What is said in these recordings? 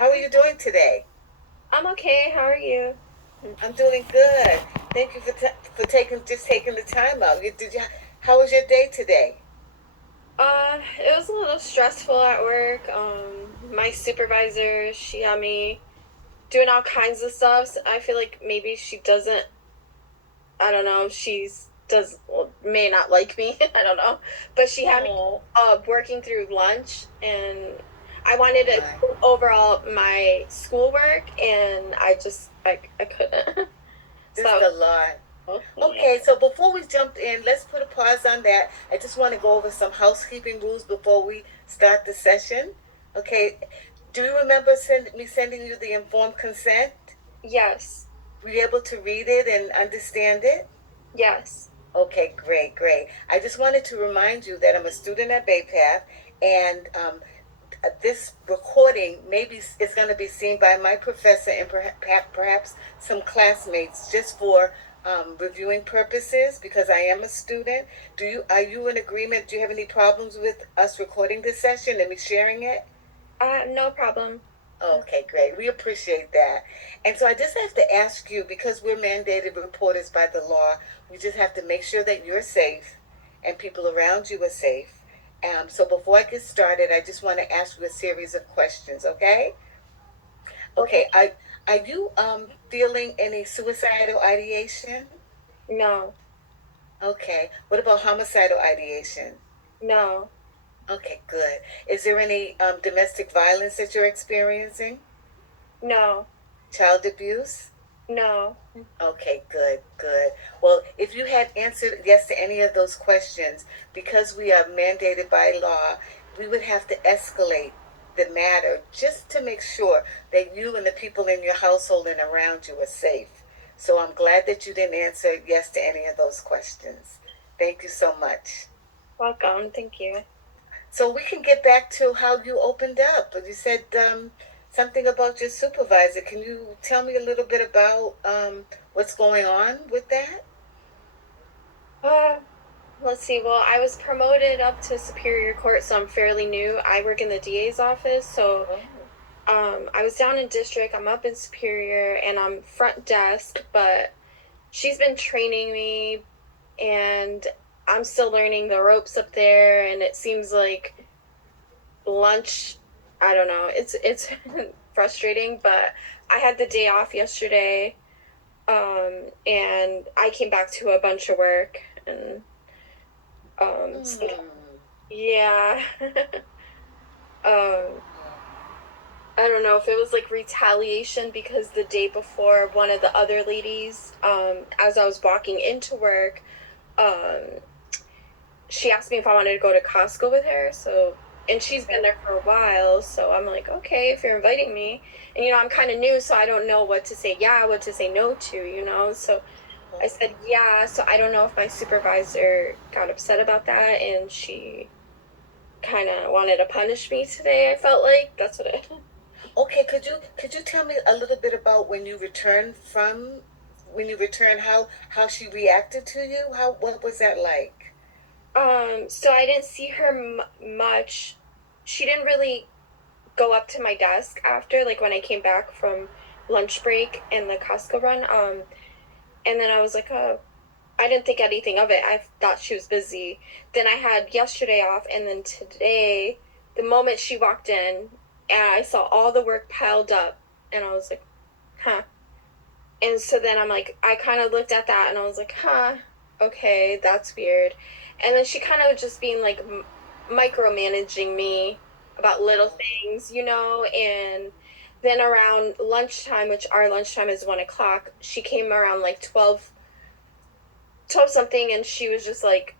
How are you doing today? I'm okay. How are you? I'm doing good. Thank you for taking the time out. How was your day today? It was a little stressful at work. My supervisor, she had me doing all kinds of stuff. So I feel like maybe she doesn't, I don't know, well, may not like me. I don't know. But she had me Oh, working through lunch and I wanted oh to my. go over all my schoolwork and I couldn't. So Just a lot. yeah. Okay, so before we jump in, let's put a pause on that. I just want to go over some housekeeping rules before we start the session. Okay, do you remember me sending you the informed consent? Yes. Were you able to read it and understand it? Yes. Okay, great, great. I just wanted to remind you that I'm a student at Bay Path, and this recording maybe is going to be seen by my professor and perhaps some classmates just for reviewing purposes because I am a student. Are you in agreement? Do you have any problems with us recording this session and me sharing it? No problem. Okay, great. We appreciate that. And so I just have to ask you, because we're mandated reporters by the law, we just have to make sure that you're safe and people around you are safe. So before I get started, I just want to ask you a series of questions, okay? Okay. Okay, are you feeling any suicidal ideation? No. Okay. What about homicidal ideation? No. Okay, good. Is there any domestic violence that you're experiencing? No. Child abuse? No. Okay, good, good. Well, if you had answered yes to any of those questions, because we are mandated by law, we would have to escalate the matter just to make sure that you and the people in your household and around you are safe. So I'm glad that you didn't answer yes to any of those questions. Thank you so much. Welcome. Thank you. So we can get back to how you opened up. You said something about your supervisor. Can you tell me a little bit about what's going on with that? Uh, let's see. Well, I was promoted up to Superior Court, so I'm fairly new. I work in the DA's office, so Oh, I was down in district. I'm up in Superior, and I'm front desk. But she's been training me, and I'm still learning the ropes up there. And it seems like lunch. I don't know. It's frustrating, but I had the day off yesterday. And I came back to a bunch of work and so hmm. yeah. um I don't know if it was like retaliation because the day before one of the other ladies, as I was walking into work, um, she asked me if I wanted to go to Costco with her. So, and she's been Okay. there for a while, so I'm like, okay, if you're inviting me, and I'm kind of new, so I don't know what to say yeah, what to say no to. So I Oh, said, yeah. So I don't know if my supervisor got upset about that and she kind of wanted to punish me today. I felt like that's what it. okay. Could you tell me a little bit about when you returned how she reacted to you? What was that like? So I didn't see her much. She didn't really go up to my desk after, like when I came back from lunch break and the Costco run. And then I was like, oh, I didn't think anything of it. I thought she was busy. Then I had yesterday off, and then today, the moment she walked in, and I saw all the work piled up, and I was like, huh. And so then I'm like, I kind of looked at that, and I was like, huh, okay, that's weird. And then she kind of just being like micromanaging me about little Oh, things. And then around lunchtime, which our lunchtime is 1 o'clock, she came around like 12 something, and she was just like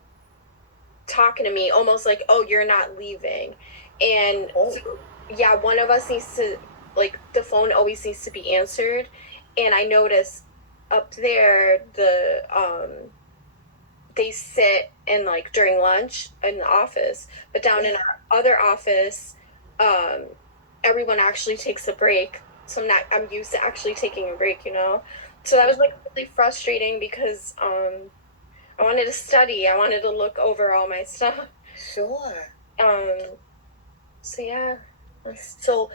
talking to me almost like, oh, you're not leaving. And oh, so yeah, one of us needs to, like, the phone always needs to be answered. And I noticed up there they sit and like during lunch in the office, but down in yeah. our other office, um everyone actually takes a break. So I'm used to actually taking a break. So that was like really frustrating because I wanted to study. I wanted to look over all my stuff. Sure. Um, so yeah. So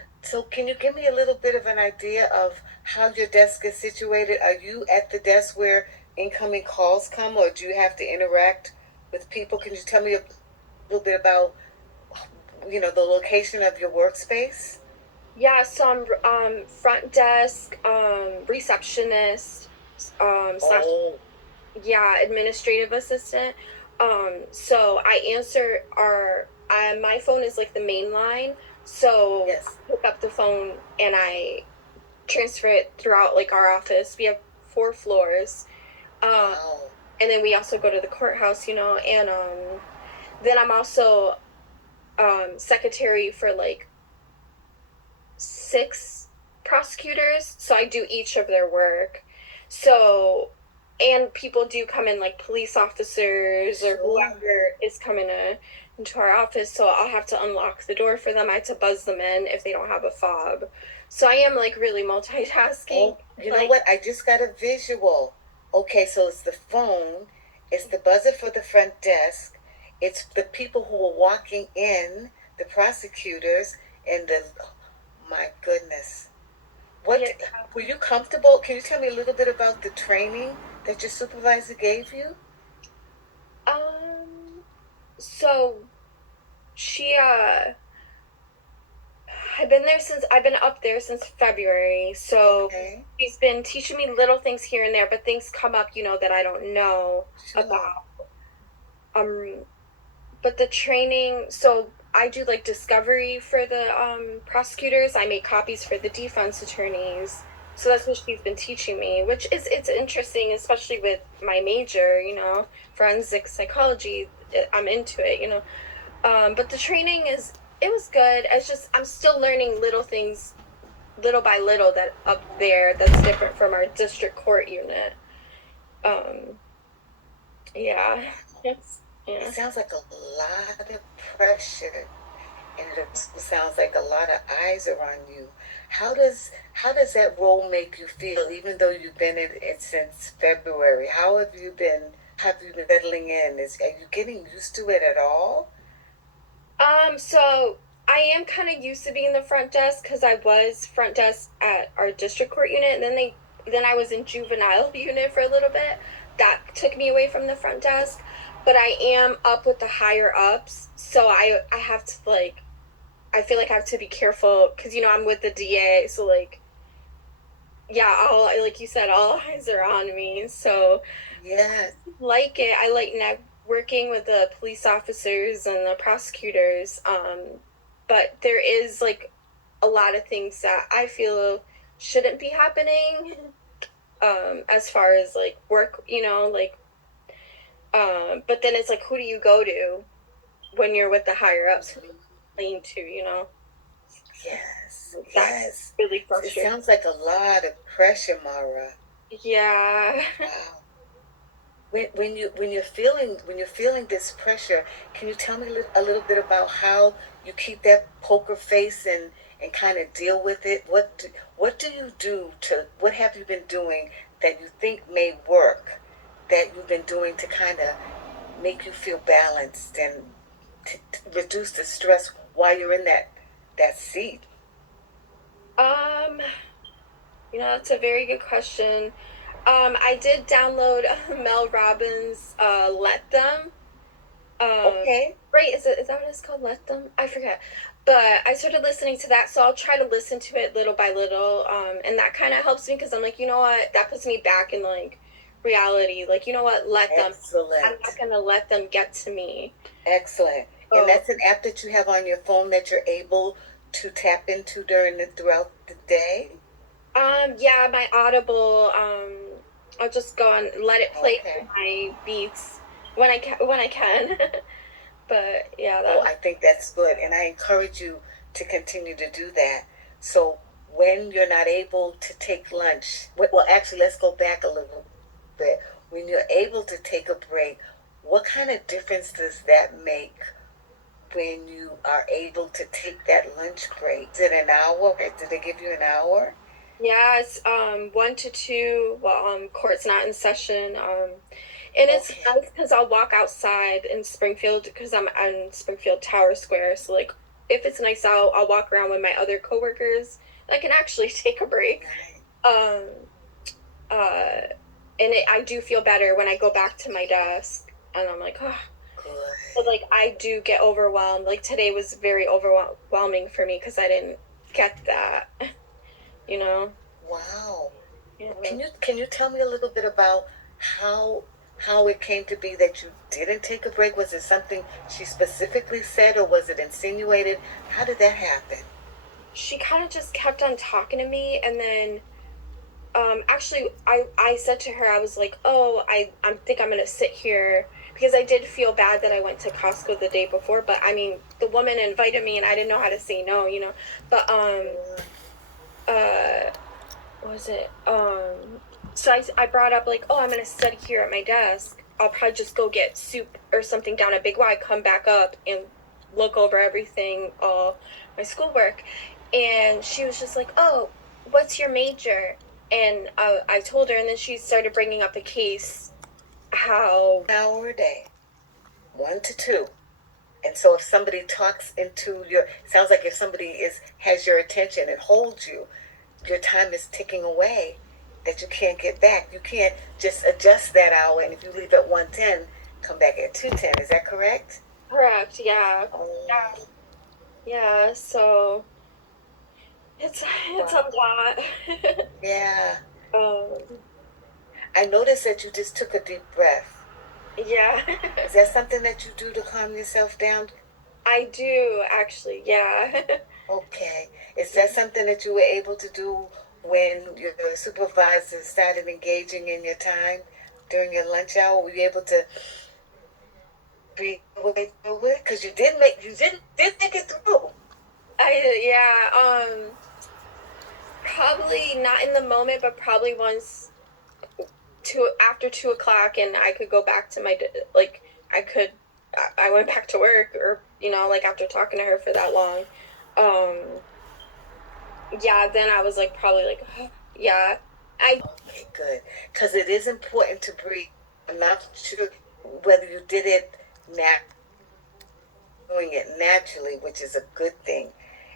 can you give me a little bit of an idea of how your desk is situated? Are you at the desk where incoming calls come, or do you have to interact with people? Can you tell me a little bit about, the location of your workspace? Yeah, so I'm front desk, receptionist, slash, Oh, yeah, administrative assistant. So I answer my phone is like the main line. So I yes. pick up the phone and I transfer it throughout like our office. We have 4 floors. Um, Wow. and then we also go to the courthouse, and then I'm also secretary for like 6 prosecutors, so I do each of their work. So, and people do come in, like police officers or Sure. whoever is coming into our office. So I'll have to unlock the door for them. I have to buzz them in if they don't have a fob. So I am like really multitasking. Oh, you know Like, what? I just got a visual. Okay, so it's the phone, it's the buzzer for the front desk, it's the people who are walking in, the prosecutors, and oh, my goodness. yeah. What were you comfortable? Can you tell me a little bit about the training that your supervisor gave you? Um. So she I've been up there since February. So Okay, she's been teaching me little things here and there, but things come up, that I don't know sure. about. Um, but the training, so I do like discovery for the prosecutors. I make copies for the defense attorneys. So that's what she's been teaching me, which is it's interesting, especially with my major, forensic psychology. I'm into it, but the training it was good. It's just I'm still learning little things little by little that up there that's different from our district court unit. Um, yeah, it's It yeah. sounds like a lot of pressure, and it also sounds like a lot of eyes are on you. How does that role make you feel, even though you've been in it since February? How have you been? Have you been settling in? Are you getting used to it at all? So I am kind of used to being the front desk because I was front desk at our district court unit, and then I was in juvenile unit for a little bit. That took me away from the front desk, but I am up with the higher ups, so I have to like I feel like I have to be careful because I'm with the DA, so like yeah, all like you said, all eyes are on me. So Yes. like it. I like networking with the police officers and the prosecutors. But there is like a lot of things that I feel shouldn't be happening. As far as like work, but then it's like, who do you go to when you're with the higher ups? Who do Mhm. you complain to? Yes. That's Yes. really It frustrating. sounds like a lot of pressure, Mara. Yeah. Wow. When you're feeling this pressure, can you tell me a little bit about how you keep that poker face and kind of deal with it? What do you do to what have you been doing that you think may work, that you've been doing to kind of make you feel balanced and to reduce the stress while you're in that seat? Um, that's a very good question. I did download Mel Robbins' Let Them. Okay. Right, is that what it's called? Let Them? I forget. But I started listening to that, so I'll try to listen to it little by little. And that kind of helps me because I'm like, you know what? That puts me back in like reality. Like, you know what? Let them. I'm not Excellent. gonna let them get to me. Excellent. And Oh, that's an app that you have on your phone that you're able to tap into throughout the day? yeah, my Audible. I'll just go and let it play Okay. my beats when I can. But yeah, Oh, that I think that's good. And I encourage you to continue to do that. So when you're not able to take lunch, well, actually, let's go back a little bit. When you're able to take a break, what kind of difference does that make when you are able to take that lunch break? Is it an hour? Did they give you an hour? yeah, it's 1 to 2 while court's not in session. And it's Okay. nice because I'll walk outside in Springfield because I'm on Springfield Tower Square, so like if it's nice out, I'll walk around with my other coworkers that can actually take a break. Right. Um, uh, and I do feel better when I go back to my desk, and I'm like, oh. But Good. like I do get overwhelmed. Like today was very overwhelming for me because I didn't get that. You know. Wow. Yeah. Can you tell me a little bit about how how it came to be that you didn't take a break? Was it something she specifically said, or was it insinuated? How did that happen? She kind of just kept on talking to me, and then actually I said to her, I was like, oh, I think I'm gonna sit here because I did feel bad that I went to Costco the day before, but I mean the woman invited me and I didn't know how to say no, you know. But Sure. uh what was it? So I brought up like, oh, I'm gonna study here at my desk. I'll probably just go get soup or something down at Big Y, come back up and look over everything, all my schoolwork. And she was just like, oh, what's your major? And I told her, and then she started bringing up the case how. Hour a day, 1 to 2. And so if somebody talks into your, sounds like if somebody is has your attention and holds you, your time is ticking away that you can't get back. You can't just adjust that hour, and if you leave at 1:10, come back at 2:10. Is that correct? Correct, yeah. Oh, Yeah, so it's a wow. lot. Yeah. um I noticed that you just took a deep breath. yeah. Is that something that you do to calm yourself down? I do actually, yeah. Okay. Is that something that you were able to do when your supervisor started engaging in your time during your lunch hour? Were you able to breathe your way through it? Because you did make it through. Yeah, probably not in the moment, but probably once two after 2 o'clock, and I could go back to like I could I went back to work, or like after talking to her for that long. Um, yeah, then I was like probably like yeah. I Okay, good. Because it is important to breathe. I'm not sure whether you did it doing it naturally, which is a good thing.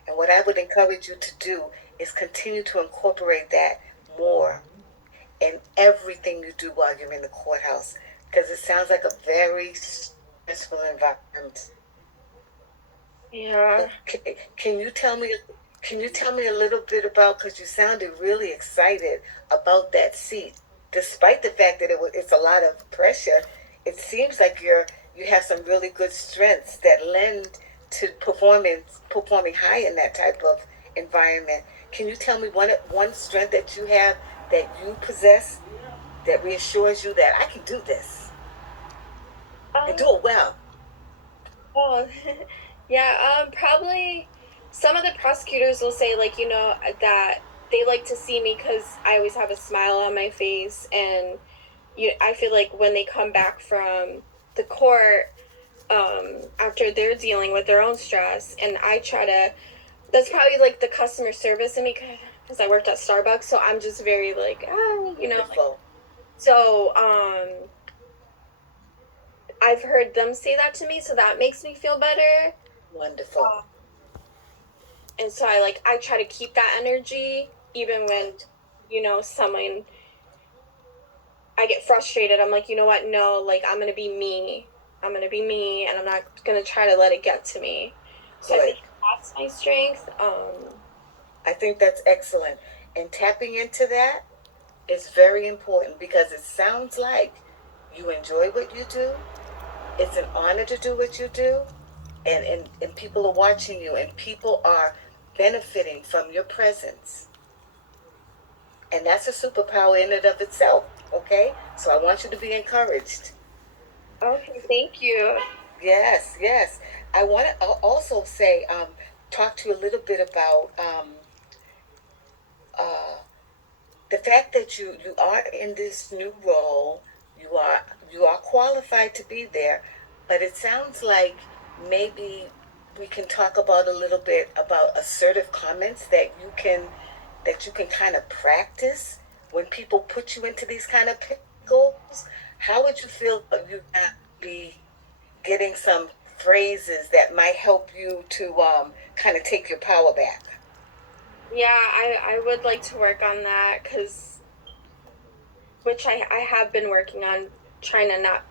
And what I would encourage you to do is continue to incorporate that more in everything you do while you're in the courthouse, because it sounds like a very stressful environment. Yeah. Okay, can you tell me a little bit about, because you sounded really excited about that seat, despite the fact that it's a lot of pressure. It seems like you have some really good strengths that lend to performing high in that type of environment. Can you tell me one strength that you have, that you possess, that reassures you that I can do this and Um. do it well? Oh. Yeah. Probably some of the prosecutors will say like that they like to see me because I always have a smile on my face, and I feel like when they come back from the court, after they're dealing with their own stress, and I try to, that's probably like the customer service in me because I worked at Starbucks, so I'm just very like like, Wonderful. so I've heard them say that to me, so that makes me feel better. Wonderful. And so I try to keep that energy even when Good. someone, I get frustrated. I'm like, you know what? No, like I'm gonna be me. I'm gonna be me, and I'm not gonna try to let it get to me. So I Good. think that's my strength. I think that's excellent. And tapping into that is very important, because it sounds like you enjoy what you do. It's an honor to do what you do. And people are watching you, and people are benefiting from your presence. And that's a superpower in and of itself. Okay? So I want you to be encouraged. Okay, thank you. Yes, yes. I want to also say, talk to you a little bit about uh, the fact that you are in this new role. You are qualified to be there, but it sounds like maybe we can talk about a little bit about assertive comments that you can kind of practice when people put you into these kind of pickles. How would you feel about you not be getting some phrases that might help you to kind of take your power back. Yeah, I would like to work on that because which I have been working on trying to not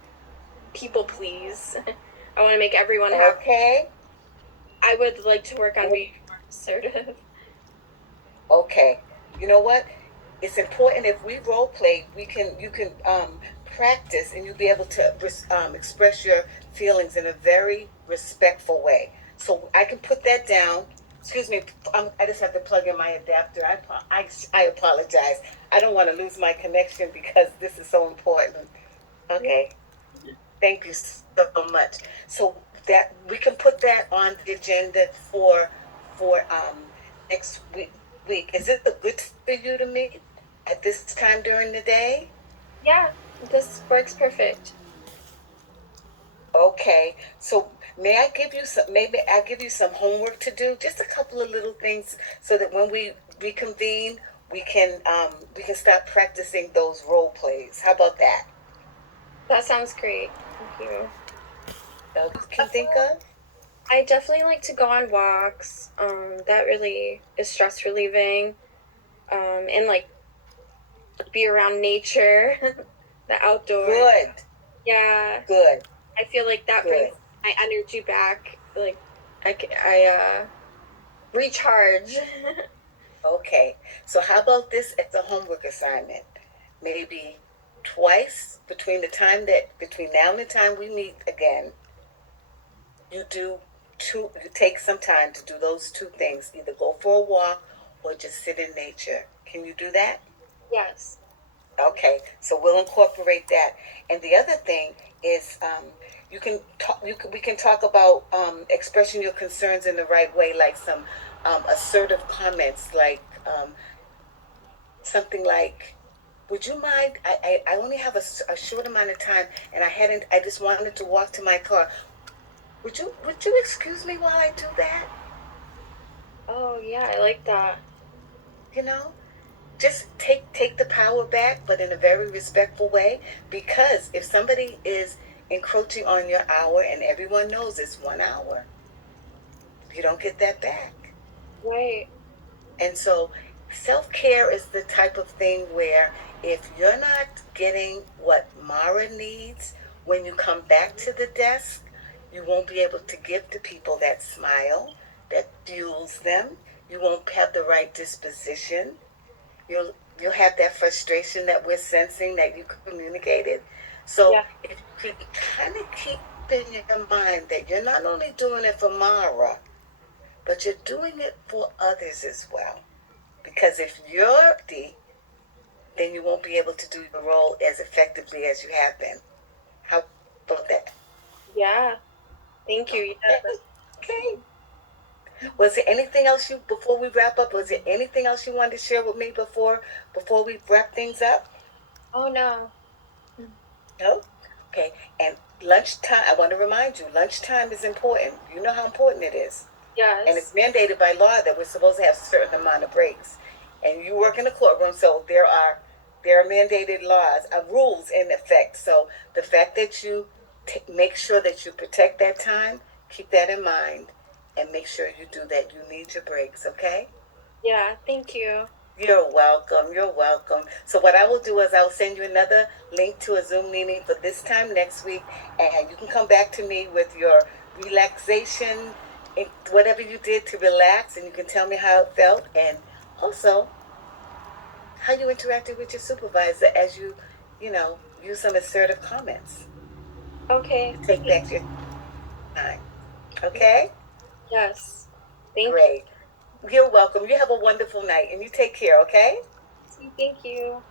people please. I want to make everyone happy. Okay. I would like to work on being more assertive. Okay. You know what? It's important if we role play, you can practice and you'll be able to express your feelings in a very respectful way. So I can put that down. Excuse me, I just have to plug in my adapter. I apologize. I don't want to lose my connection because this is so important. Yeah. Okay. Thank you so much. So that we can put that on the agenda for next week. Is it good for you to meet at this time during the day? Yeah, this works perfect. Okay. So may I give you some maybe I give you some homework to do? Just a couple of little things so that when we reconvene, we can start practicing those role plays. How about that? That sounds great. Thank you. You can think of? I definitely like to go on walks. That really is stress relieving. And like be around nature, the outdoors. Good. Yeah, Good. I feel like that brings Good. my energy back. Like I recharge. Okay, so how about this as a homework assignment? Maybe twice between now and the time we meet again, you do you take some time to do those two things, either go for a walk or just sit in nature. Can you do that? Yes. Okay, so we'll incorporate that. And the other thing is, we can talk about expressing your concerns in the right way, like some assertive comments, like something like, would you mind? I only have a short amount of time and I just wanted to walk to my car. Would you excuse me while I do that? Oh yeah, I like that. You know? Just take the power back, but in a very respectful way. Because if somebody is encroaching on your hour and everyone knows it's 1 hour, you don't get that back. Right. And so self care is the type of thing where if you're not getting what Mara needs when you come back to the desk, you won't be able to give to people that smile that fuels them. You won't have the right disposition. You'll have that frustration that we're sensing that you communicated. So Yeah. if you could kind of keep in your mind that you're not only doing it for Mara, but you're doing it for others as well. Because if you're the, then you won't be able to do your role as effectively as you have been. How about that? Yeah. Thank you. Okay. Yeah. Okay. Was there anything else before we wrap up? Was there anything else you wanted to share with me before we wrap things up? Oh no. No? Okay. And lunchtime, I want to remind you, lunchtime is important. You know how important it is. And it's Yes. mandated by law that we're supposed to have a certain amount of breaks. And you work in the courtroom, so there are mandated laws, rules in effect. So the fact that you make sure that you protect that time, keep that in mind, and make sure you do that. You need your breaks, okay? Yeah. Thank you. You're welcome. You're welcome. So what I will do is I'll send you another link to a Zoom meeting for this time next week, and you can come back to me with your relaxation, whatever you did to relax, and you can tell me how it felt, and also how you interacted with your supervisor as use some assertive comments Okay. to take back your time. Okay? Yes. Thank you. Great. You're welcome. You have a wonderful night, and you take care. Okay? Thank you.